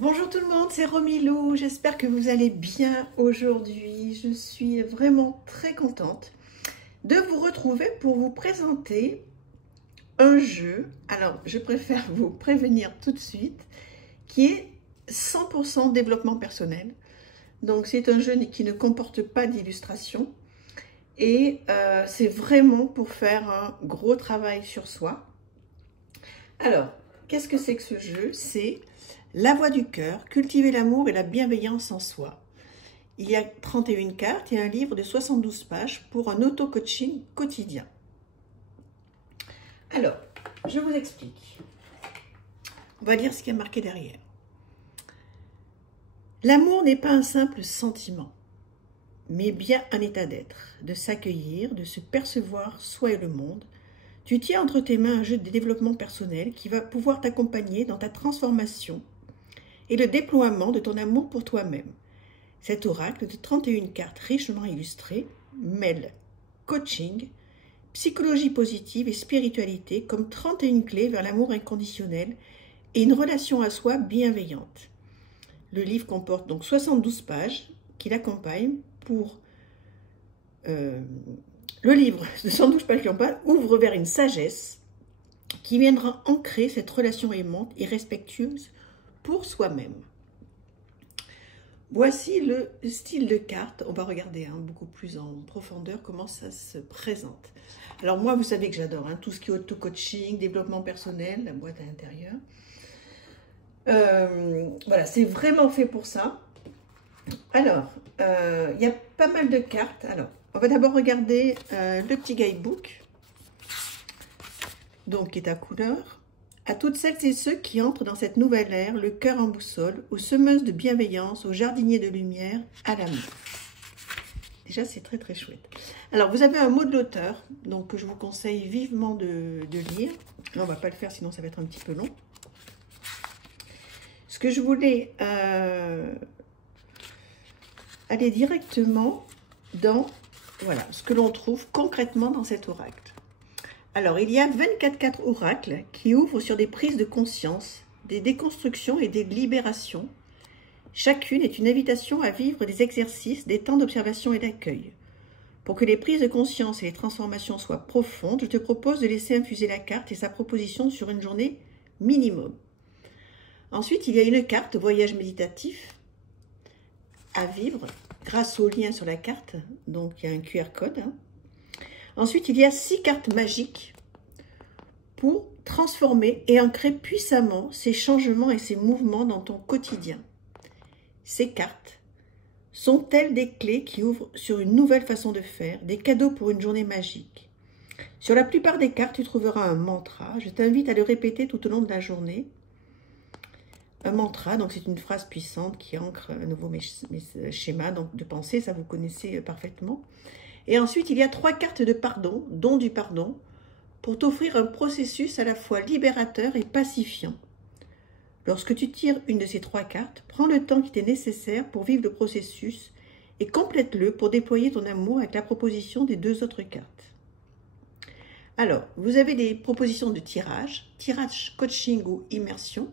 Bonjour tout le monde, c'est Romilou, j'espère que vous allez bien aujourd'hui. Je suis vraiment très contente de vous retrouver pour vous présenter un jeu. Alors, je préfère vous prévenir tout de suite, qui est 100% développement personnel. Donc, c'est un jeu qui ne comporte pas d'illustration et c'est vraiment pour faire un gros travail sur soi. Alors, qu'est-ce que c'est que ce jeu? C'est la voix du cœur, cultiver l'amour et la bienveillance en soi. Il y a 31 cartes et un livre de 72 pages pour un auto-coaching quotidien. Alors, je vous explique. On va lire ce qui est marqué derrière. L'amour n'est pas un simple sentiment, mais bien un état d'être, de s'accueillir, de se percevoir soi et le monde. Tu tiens entre tes mains un jeu de développement personnel qui va pouvoir t'accompagner dans ta transformation et le déploiement de ton amour pour toi-même. Cet oracle de 31 cartes richement illustrées mêle coaching, psychologie positive et spiritualité comme 31 clés vers l'amour inconditionnel et une relation à soi bienveillante. Le livre comporte donc 72 pages qui l'accompagnent pour... le livre de 112 pages qui ouvre vers une sagesse qui viendra ancrer cette relation aimante et respectueuse pour soi-même. Voici le style de carte. On va regarder beaucoup plus en profondeur comment ça se présente. Alors moi, vous savez que j'adore tout ce qui est auto-coaching, développement personnel, la boîte à l'intérieur. Voilà, c'est vraiment fait pour ça. Alors, il y a pas mal de cartes. Alors, on va d'abord regarder le petit guidebook, donc qui est à couleur. À toutes celles et ceux qui entrent dans cette nouvelle ère, le cœur en boussole, aux semeuses de bienveillance, aux jardiniers de lumière, à l'amour. Déjà, c'est très très chouette. Alors, vous avez un mot de l'auteur, donc que je vous conseille vivement de lire. Là, on ne va pas le faire, sinon ça va être un petit peu long. Ce que je voulais aller directement dans ce que l'on trouve concrètement dans cet oracle. Alors, il y a 24 cartes oracles qui ouvrent sur des prises de conscience, des déconstructions et des libérations. Chacune est une invitation à vivre des exercices, des temps d'observation et d'accueil. Pour que les prises de conscience et les transformations soient profondes, je te propose de laisser infuser la carte et sa proposition sur une journée minimum. Ensuite, il y a une carte voyage méditatif à vivre grâce au lien sur la carte. Donc, il y a un QR code. Ensuite, il y a 6 cartes magiques pour transformer et ancrer puissamment ces changements et ces mouvements dans ton quotidien. Ces cartes sont-elles des clés qui ouvrent sur une nouvelle façon de faire, des cadeaux pour une journée magique? Sur la plupart des cartes, tu trouveras un mantra. Je t'invite à le répéter tout au long de la journée. Un mantra, donc c'est une phrase puissante qui ancre à nouveau mes schémas donc de pensée, ça vous connaissez parfaitement. Et ensuite, il y a 3 cartes de pardon, don du pardon, pour t'offrir un processus à la fois libérateur et pacifiant. Lorsque tu tires une de ces 3 cartes, prends le temps qui t'est nécessaire pour vivre le processus et complète-le pour déployer ton amour avec la proposition des 2 autres cartes. Alors, vous avez des propositions de tirage coaching ou immersion.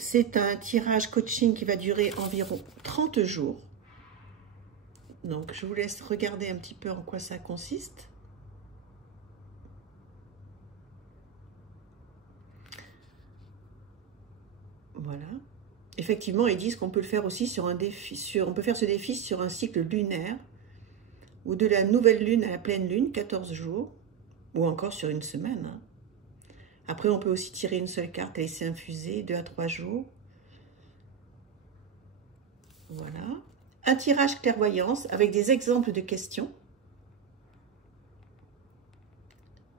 C'est un tirage coaching qui va durer environ 30 jours. Donc, je vous laisse regarder un petit peu en quoi ça consiste. Voilà. Effectivement, ils disent qu'on peut le faire aussi sur un défi. On peut faire ce défi sur un cycle lunaire ou de la nouvelle lune à la pleine lune, 14 jours, ou encore sur une semaine. Après, on peut aussi tirer une seule carte et laisser infuser 2 à 3 jours. Voilà. Un tirage clairvoyance avec des exemples de questions.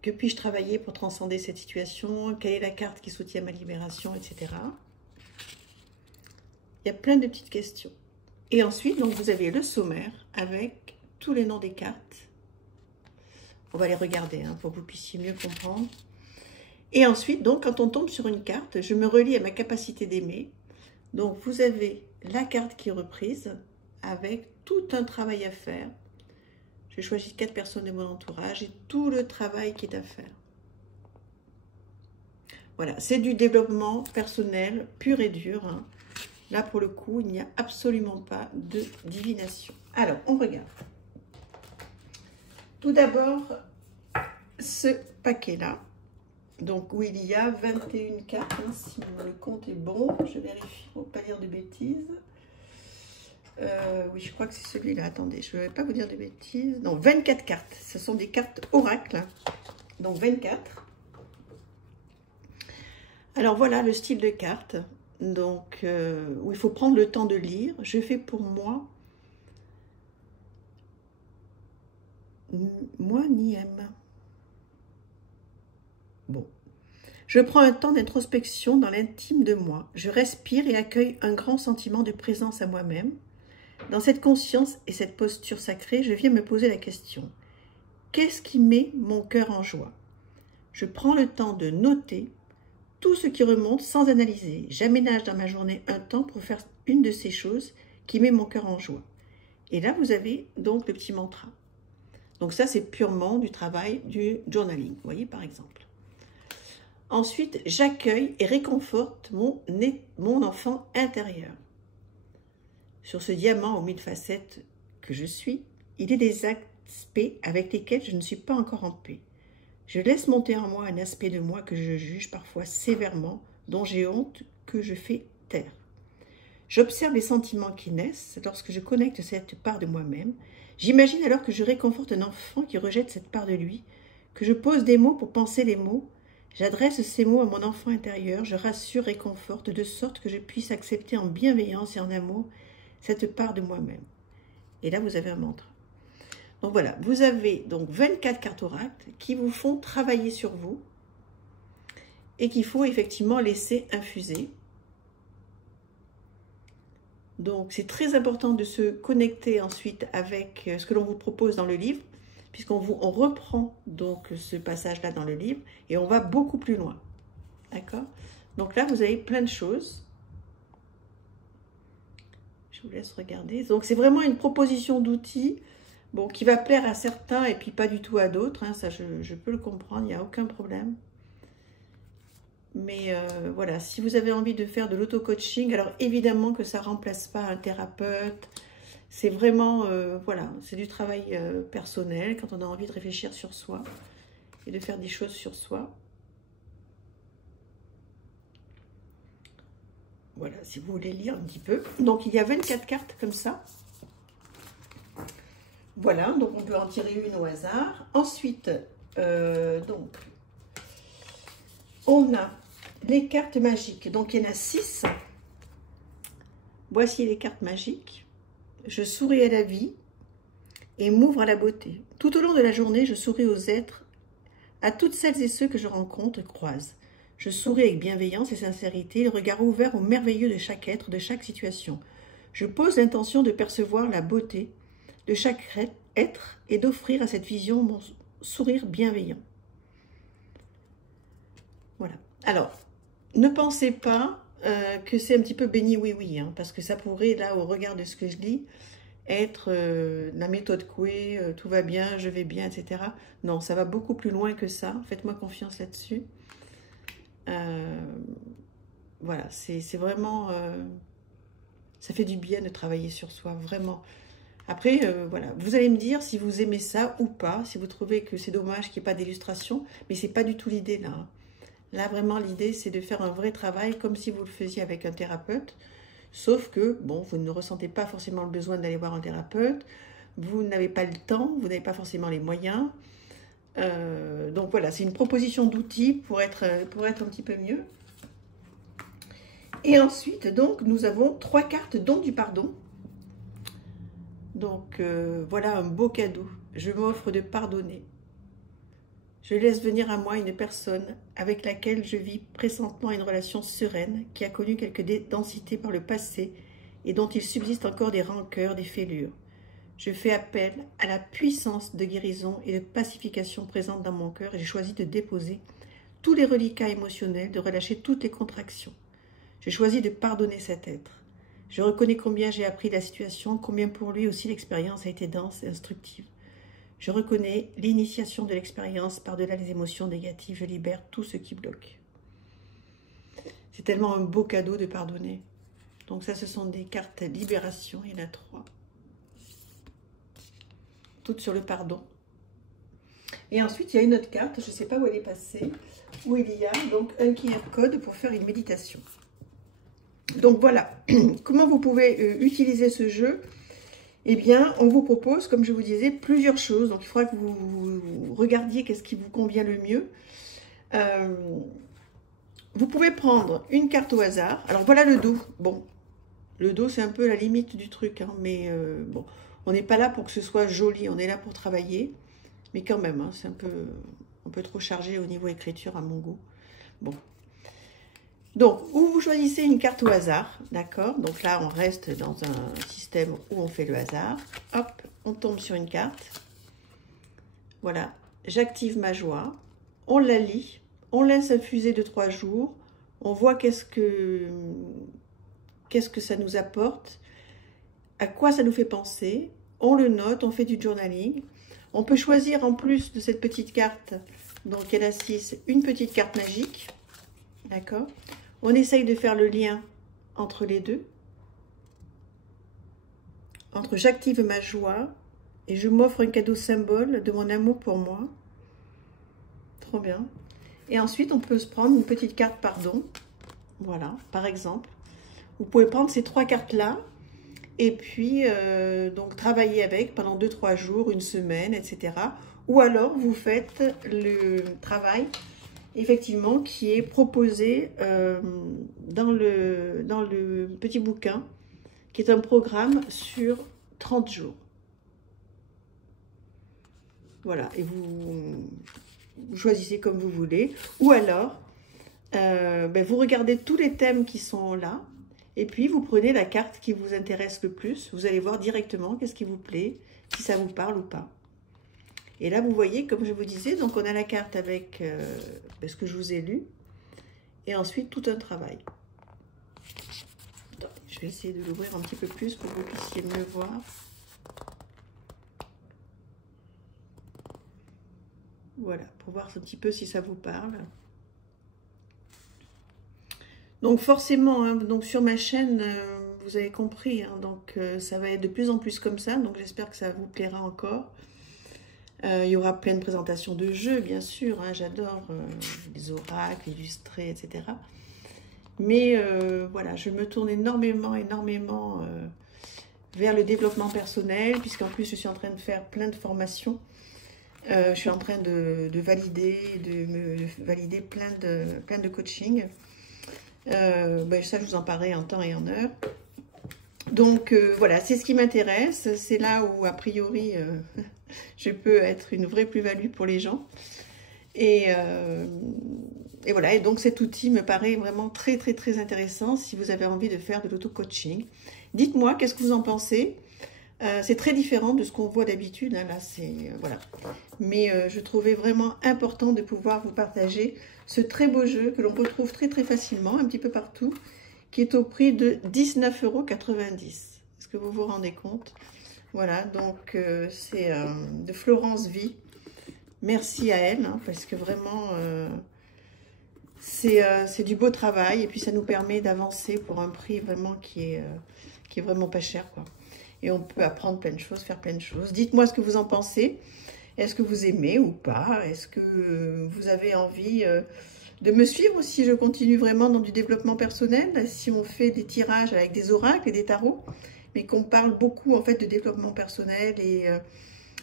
Que puis-je travailler pour transcender cette situation? Quelle est la carte qui soutient ma libération, etc. Il y a plein de petites questions. Et ensuite, donc, vous avez le sommaire avec tous les noms des cartes. On va les regarder pour que vous puissiez mieux comprendre. Et ensuite, donc, quand on tombe sur une carte, je me relie à ma capacité d'aimer. Donc, vous avez la carte qui est reprise avec tout un travail à faire. J'ai choisi 4 personnes de mon entourage et tout le travail qui est à faire. Voilà, c'est du développement personnel pur et dur. Hein. Là, pour le coup, il n'y a absolument pas de divination. Alors, on regarde. Tout d'abord, ce paquet-là. Donc, où il y a 21 cartes. Hein, si le compte est bon, je vérifie pour ne pas dire de bêtises. Oui, je crois que c'est celui-là. Attendez, je ne vais pas vous dire de bêtises. Non, 24 cartes. Ce sont des cartes oracles. Donc, 24. Alors, voilà le style de carte. Donc, où il faut prendre le temps de lire. Je fais pour moi. Moi, ni M. Bon. Je prends un temps d'introspection dans l'intime de moi. Je respire et accueille un grand sentiment de présence à moi-même. Dans cette conscience et cette posture sacrée, je viens me poser la question. Qu'est-ce qui met mon cœur en joie? Je prends le temps de noter tout ce qui remonte sans analyser. J'aménage dans ma journée un temps pour faire une de ces choses qui met mon cœur en joie. Et là, vous avez donc le petit mantra. Donc ça, c'est purement du travail du journaling, vous voyez, par exemple. Ensuite, j'accueille et réconforte mon enfant intérieur. Sur ce diamant aux 1000 facettes que je suis, il est des aspects avec lesquels je ne suis pas encore en paix. Je laisse monter en moi un aspect de moi que je juge parfois sévèrement, dont j'ai honte, que je fais taire. J'observe les sentiments qui naissent lorsque je connecte cette part de moi-même. J'imagine alors que je réconforte un enfant qui rejette cette part de lui, que je pose des mots pour penser les mots. J'adresse ces mots à mon enfant intérieur, je rassure, réconforte, de sorte que je puisse accepter en bienveillance et en amour cette part de moi-même. Et là, vous avez un mantra. Donc voilà, vous avez donc 24 cartes oracles qui vous font travailler sur vous et qu'il faut effectivement laisser infuser. Donc c'est très important de se connecter ensuite avec ce que l'on vous propose dans le livre, puisqu'on reprend donc ce passage-là dans le livre et on va beaucoup plus loin. D'accord? Donc là, vous avez plein de choses. Je vous laisse regarder. Donc c'est vraiment une proposition d'outils bon, qui va plaire à certains et puis pas du tout à d'autres. Hein, ça, je peux le comprendre, il n'y a aucun problème. Mais voilà, si vous avez envie de faire de l'auto-coaching, alors évidemment que ça ne remplace pas un thérapeute. C'est vraiment, voilà, c'est du travail personnel quand on a envie de réfléchir sur soi et de faire des choses sur soi. Voilà, si vous voulez lire un petit peu. Donc, il y a 24 cartes comme ça. Voilà, donc on peut en tirer une au hasard. Ensuite, donc, on a les cartes magiques. Donc, il y en a 6. Voici les cartes magiques. Je souris à la vie et m'ouvre à la beauté. Tout au long de la journée, je souris aux êtres, à toutes celles et ceux que je rencontre et croise. Je souris avec bienveillance et sincérité, le regard ouvert au merveilleux de chaque être, de chaque situation. Je pose l'intention de percevoir la beauté de chaque être et d'offrir à cette vision mon sourire bienveillant. Voilà. Alors, ne pensez pas que c'est un petit peu béni oui-oui, hein, parce que ça pourrait, là, au regard de ce que je lis, être la méthode Coué, tout va bien, je vais bien, etc. Non, ça va beaucoup plus loin que ça. Faites-moi confiance là-dessus. Voilà, c'est vraiment... ça fait du bien de travailler sur soi, vraiment. Après, voilà, vous allez me dire si vous aimez ça ou pas, si vous trouvez que c'est dommage qu'il n'y ait pas d'illustration, mais c'est pas du tout l'idée là. Là, vraiment, l'idée, c'est de faire un vrai travail comme si vous le faisiez avec un thérapeute, sauf que, bon, vous ne ressentez pas forcément le besoin d'aller voir un thérapeute, vous n'avez pas le temps, vous n'avez pas forcément les moyens. Donc voilà, c'est une proposition d'outils pour être un petit peu mieux. Et ensuite, donc, nous avons 3 cartes don du pardon. Donc, voilà un beau cadeau. Je m'offre de pardonner. Je laisse venir à moi une personne avec laquelle je vis présentement une relation sereine, qui a connu quelques densités par le passé et dont il subsiste encore des rancœurs, des fêlures. Je fais appel à la puissance de guérison et de pacification présente dans mon cœur et j'ai choisi de déposer tous les reliquats émotionnels, de relâcher toutes les contractions. J'ai choisi de pardonner cet être. Je reconnais combien j'ai appris la situation, combien pour lui aussi l'expérience a été dense et instructive. Je reconnais l'initiation de l'expérience par-delà les émotions négatives. Je libère tout ce qui bloque. C'est tellement un beau cadeau de pardonner. Donc ça, ce sont des cartes libération, il y en a 3. Toutes sur le pardon. Et ensuite, il y a une autre carte, je ne sais pas où elle est passée, où il y a donc un QR code pour faire une méditation. Donc voilà, comment vous pouvez utiliser ce jeu? Eh bien, on vous propose, comme je vous disais, plusieurs choses. Donc il faudra que vous regardiez qu'est-ce qui vous convient le mieux. Vous pouvez prendre une carte au hasard. Alors voilà le dos. Bon, le dos, c'est un peu la limite du truc, hein, mais bon, on n'est pas là pour que ce soit joli, on est là pour travailler. Mais quand même, hein, c'est un peu trop chargé au niveau écriture à mon goût. Bon. Donc, ou vous choisissez une carte au hasard, d'accord? Donc là, on reste dans un système où on fait le hasard. Hop, on tombe sur une carte. Voilà, j'active ma joie. On la lit, on laisse infuser de 3 jours. On voit qu'est-ce que ça nous apporte, à quoi ça nous fait penser. On le note, on fait du journaling. On peut choisir en plus de cette petite carte, donc elle a 6, une petite carte magique. D'accord? On essaye de faire le lien entre les deux. Entre j'active ma joie et je m'offre un cadeau symbole de mon amour pour moi. Trop bien. Et ensuite, on peut se prendre une petite carte pardon. Voilà, par exemple. Vous pouvez prendre ces 3 cartes-là et puis donc travailler avec pendant 2-3 jours, une semaine, etc. Ou alors, vous faites le travail effectivement qui est proposé dans le petit bouquin qui est un programme sur 30 jours. Voilà, et vous choisissez comme vous voulez. Ou alors, vous regardez tous les thèmes qui sont là et puis vous prenez la carte qui vous intéresse le plus. Vous allez voir directement qu'est-ce qui vous plaît, si ça vous parle ou pas. Et là, vous voyez, comme je vous disais, donc on a la carte avec ce que je vous ai lu. Et ensuite, tout un travail. Attendez, je vais essayer de l'ouvrir un petit peu plus pour que vous puissiez mieux voir. Voilà, pour voir un petit peu si ça vous parle. Donc forcément, hein, donc sur ma chaîne, vous avez compris, hein, donc ça va être de plus en plus comme ça. Donc j'espère que ça vous plaira encore. Il y aura plein de présentations de jeux, bien sûr. Hein, j'adore les oracles, illustrés, etc. Mais voilà, je me tourne énormément vers le développement personnel, puisqu'en plus, je suis en train de faire plein de formations. Je suis en train de valider plein de coaching. Ça, je vous en parlerai en temps et en heure. Donc, voilà, c'est ce qui m'intéresse. C'est là où, a priori... je peux être une vraie plus-value pour les gens. Et voilà, et donc cet outil me paraît vraiment très intéressant si vous avez envie de faire de l'auto-coaching. Dites-moi, qu'est-ce que vous en pensez? C'est très différent de ce qu'on voit d'habitude, hein, là, c'est... voilà. Mais je trouvais vraiment important de pouvoir vous partager ce très beau jeu que l'on retrouve très facilement, un petit peu partout, qui est au prix de 19,90 €. Est-ce que vous vous rendez compte? Voilà, donc c'est de Florence Vie. Merci à elle, hein, parce que vraiment, c'est du beau travail. Et puis, ça nous permet d'avancer pour un prix vraiment qui est vraiment pas cher, quoi. Et on peut apprendre plein de choses, faire plein de choses. Dites-moi ce que vous en pensez. Est-ce que vous aimez ou pas? Est-ce que vous avez envie de me suivre si je continue vraiment dans du développement personnel? Si on fait des tirages avec des oracles et des tarots, mais qu'on parle beaucoup en fait de développement personnel. Et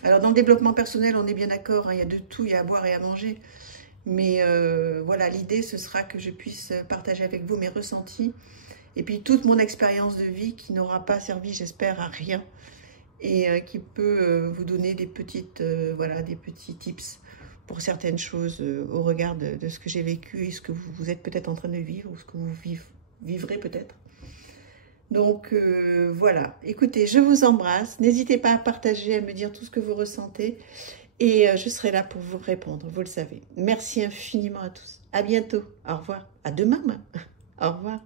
alors dans le développement personnel, on est bien d'accord, hein, il y a de tout, il y a à boire et à manger. Mais voilà, l'idée, ce sera que je puisse partager avec vous mes ressentis. Et puis toute mon expérience de vie qui n'aura pas servi, j'espère, à rien. Et qui peut vous donner des petites, voilà, des petits tips pour certaines choses au regard de ce que j'ai vécu et ce que vous êtes peut-être en train de vivre ou ce que vous vivrez peut-être. Donc voilà, écoutez, je vous embrasse. N'hésitez pas à partager, à me dire tout ce que vous ressentez. Et je serai là pour vous répondre, vous le savez. Merci infiniment à tous. À bientôt. Au revoir. À demain. Au revoir.